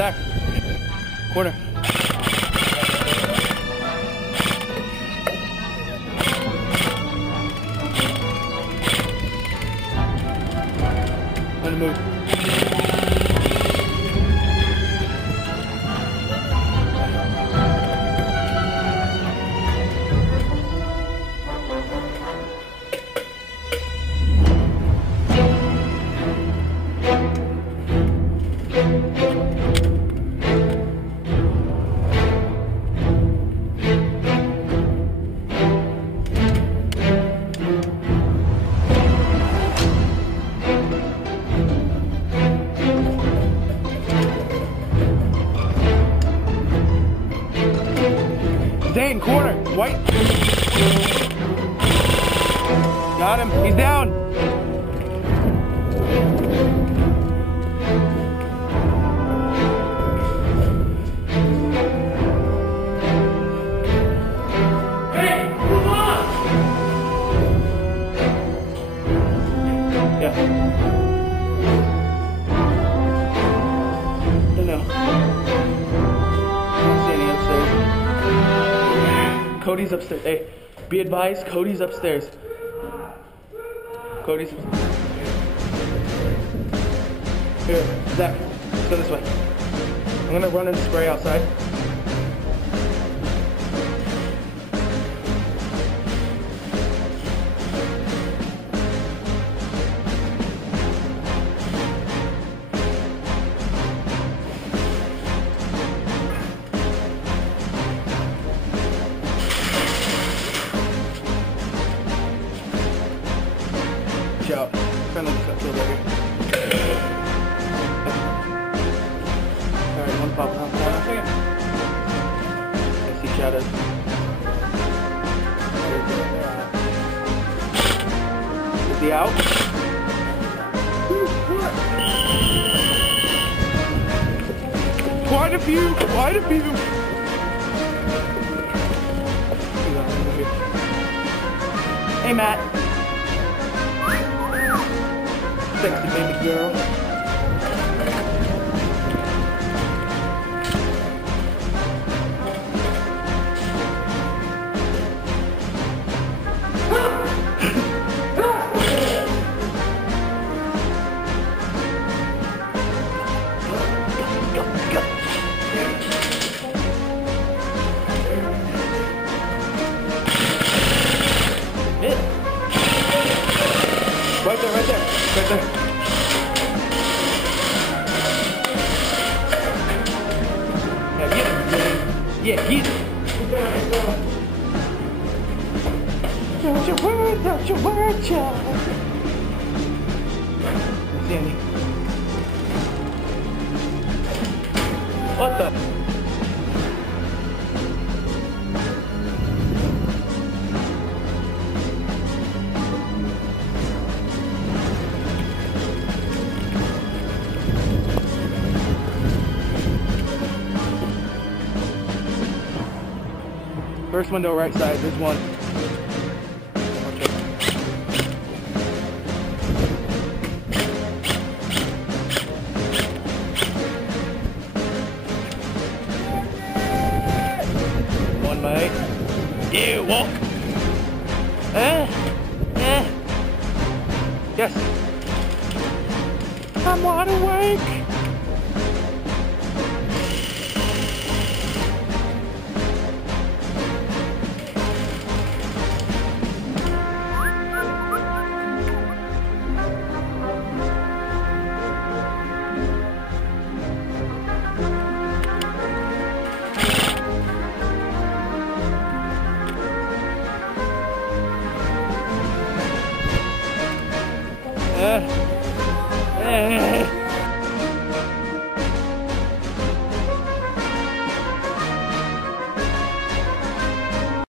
Zach. Corner. Let him move. Zane, corner, white. Got him, he's down. Hey, move on! Yeah. No. I'm standing upstairs. Cody's upstairs. Hey, be advised, Cody's upstairs. Cody's upstairs. Here, Zach, let's go this way. I'm gonna run and spray outside. Out. Kind of got killed over here. Alright, one pop out. I see shadows. Is he out? Quite a few! Quite a few! Hey, Matt. Sexy baby girl. Right there, right there, right there. Yeah, get him. Yeah, get him. Don't you worry, child. Sandy. What the? First window right side, there's one. One mate. You walk. Yes. I'm wide awake.